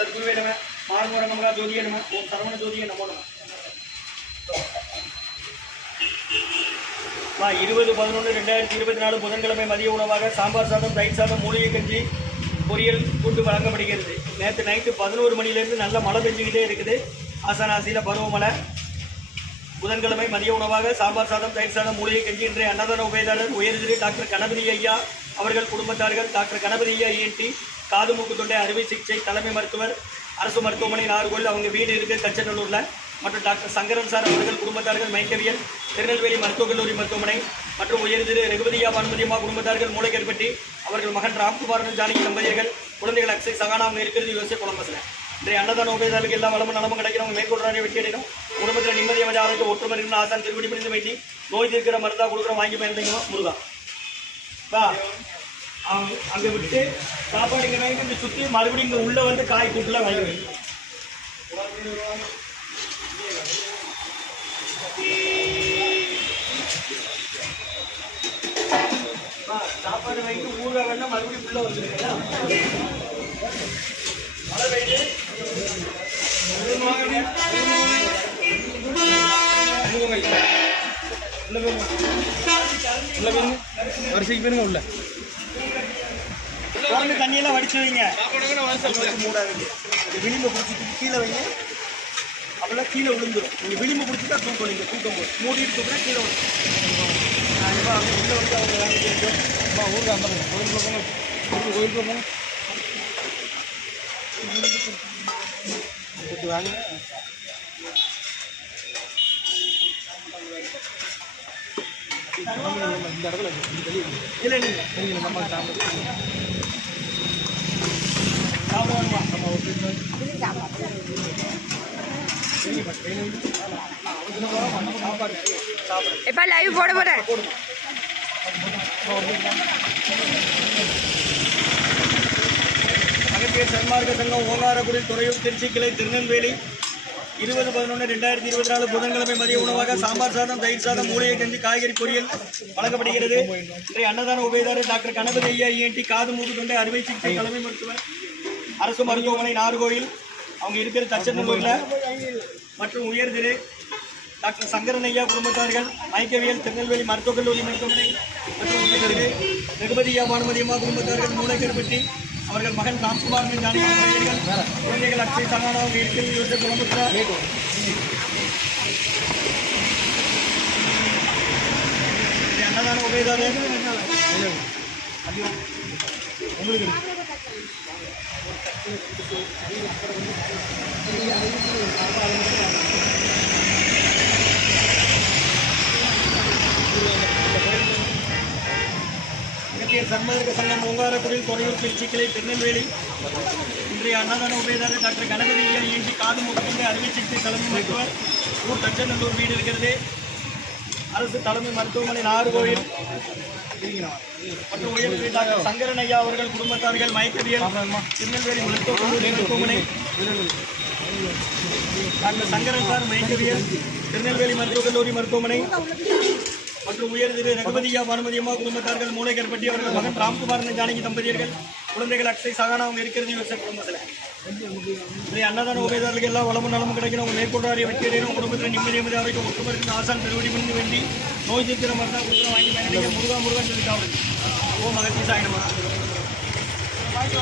सद्गुरुवे नमः मार्गवरंगमगा ज्योतिये नमः ओम सर्वण ज्योतिये नमो नमः 20-11-2024 புதன்கிழமை மதிய உணவாக சாம்பார் சாதம், தயிர் சாதம், மூலிகை கஞ்சி, பொரியல் கூட்டு வழங்கப்படுகிறது. நேற்று நைட்டு 11 மணிலேருந்து நல்ல மழை பெஞ்சுக்கிட்டே இருக்குது. ஆசனாசியில் பருவமழை. புதன்கிழமை மதிய உணவாக சாம்பார் சாதம், தயிர் சாதம், மூலிகை கஞ்சி. இன்றைய அன்னதான உபயதாரர் உயர்திரு டாக்டர் கணபதி ஐயா அவர்கள் குடும்பத்தார்கள். டாக்டர் கணபதி ஐயா ENT காது மூக்கு தொண்டை அறுவை சிகிச்சை தலைமை மருத்துவர், அரசு மருத்துவமனை நாகர்கோவில். அவங்க வீடு இருக்குது தச்சநல்லூரில். மற்றும் டாக்டர் சங்கரன் சார் அவர்கள் குடும்பத்தார்கள் மைக்கவியல் திருநெல்வேலி மருத்துவக் கல்லூரி மருத்துவமனை. மற்றும் உயர்திரு ரகுபதியா பானுமதியம்மா குடும்பத்தார்கள் மூளைக்கற்பட்டி. அவர்கள் மகன் ராம்குமார் ஜானகி தம்பதியர்கள். குழந்தைகள் அக்ஷய் சகானா அவங்க இருக்கிறது USA கொலம்பஸில். இன்றைய அன்னதான உபயதாரர்களுக்கு எல்லா வளமும் நலமும் கிடைக்கிறவங்க மேற்கொள்றாரே வெற்றி அடையணும். குடும்பத்தில் நிம்மதி அமைதி ஆரோக்கிய ஒற்றுமை இருக்கணும். ஆசான் திருப்படி பிடிந்து வைத்தி நோய் தீர்க்கிற மருந்தா கொடுக்குறோம், வாங்கி பயன்படுத்திக்கணும். முருகா வா அங்கே விட்டு சாப்பாடு இங்கே வாங்கிட்டு சுற்றி மறுபடியும் இங்கே உள்ளே வந்து காய் கூட்டுலாம் வாங்கி வைக்கணும். சாப்பாடு வாங்கிட்டு ஊறுகாய் வேணா மறுபடியும் உள்ளே வந்துருக்கீங்களா? மழை பெய்யுது. வரிசைக்கு பேருங்க உள்ள தண்ணியெல்லாம் வடிச்சு வைங்க. மூடாது. விளிம்பு பிடிச்சிட்டு கீழே வைங்க. அப்படிலாம் கீழே விழுந்துடும். நீங்கள் விளிம்பு பிடிச்சிட்டா தூக்கம். நீங்கள் தூக்கம் போது மூடிட்டு தூக்கினா கீழே விழுந்து அவங்க உள்ளே வந்து அவங்க வாங்கி ஊருக்கு அம்பது கோயிலுக்கு போங்க. கோயிலுக்கு போங்க வாங்க. இந்த இடத்துல இல்லை நீங்கள் நம்ம சாப்பிடுமா? எப்ப லைவ் போட போறேன். அகத்தியர் சன்மார்க்க சங்கம் ஓங்காரக்குடி துறையூர் திருச்சி கிளை திருநெல்வேலி 20-11-2024 புதன்கிழமை மதிய உணவாக சாம்பார் சாதம், தயிர் சாதம், மூலிகை கஞ்சி, காய்கறி பொரியல் வழங்கப்படுகிறது. இன்றைய அன்னதான உபயதாரர் டாக்டர் கணபதி ஐயா ENT காது மூக்கு தொண்டை அறுவை சிகிச்சை தலைமை மருத்துவர், அரசு மருத்துவமனை நாகர்கோவில். அவங்க இருக்கிற தச்சநல்லூரில். மற்றும் உயர்திரு டாக்டர் சங்கரன் ஐயா குடும்பத்தார்கள் மைக்கவியல் திருநெல்வேலி மருத்துவக் கல்லூரி மருத்துவமனை. மற்றும் உயர்திரு ரகுபதியா பானுமதியம்மா குடும்பத்தார்கள் மூளைக்கற்பட்டி. அவர்கள் மகன் ராம்குமார் ஜானகி தம்பதியர்கள். குழந்தைகள் அக்ஷய் சகானா அவங்க இருக்கிறது USA கொலம்பஸில். அன்னதான உபயதாரர் உங்களுக்கு அகத்தியர் சன்மார்க்க சங்கம் ஓங்காரக்குடி துறையூர் திருச்சி கிளை திருநெல்வேலி. இன்றைய அன்னதான உபயதாரர் டாக்டர் கணபதி ஐயா ENT காது மூக்கு தொண்டை அறுவை சிகிச்சை தலைமை மருத்துவர், ஊர் தச்சநல்லூர் வீடு இருக்கிறது. அரசு தலைமை மருத்துவமனை நாகர்கோவில். மற்றும் உயர்திரு டாக்டர் சங்கரன் ஐயா அவர்கள் குடும்பத்தார்கள் மைக்கவியல் திருநெல்வேலி மருத்துவக் கல்லூரி மருத்துவமனை. டாக்டர் சங்கரன் சார் மைக்கவியல் திருநெல்வேலி மருத்துவக் கல்லூரி மருத்துவமனை. மற்றும் உயர்திரு ரகுபதியா பானுமதியம்மா குடும்பத்தார்கள் மூளைக்கற்பட்டி. அவர்கள் மகன் ராம்குமார் ஜானகி தம்பதியர்கள். குழந்தைகள் அக்ஷய் சகானா அவங்க இருக்கிறது USA குடும்பத்தில். இன்றைய அன்னதான உபயதாரர்களுக்கு எல்லா வளமும் நலமும் கிடைக்கணும். அவங்க மேற்கொண்டாரிய வெற்றி அடையணும். குடும்பத்தில் நிம்மதி அமைதி ஆரோக்கிய ஒற்றுமை இருக்கு. ஆசான் திருவடி பண்ணி வேண்டி நோய் தீர்க்கிற மருந்தா கொடுக்குறோம், வாங்கி பயணிக்க. முருகா முருகன் சொல்லி சாப்பிடுங்க. ஓ மகத்தி சாயனமா வாங்க.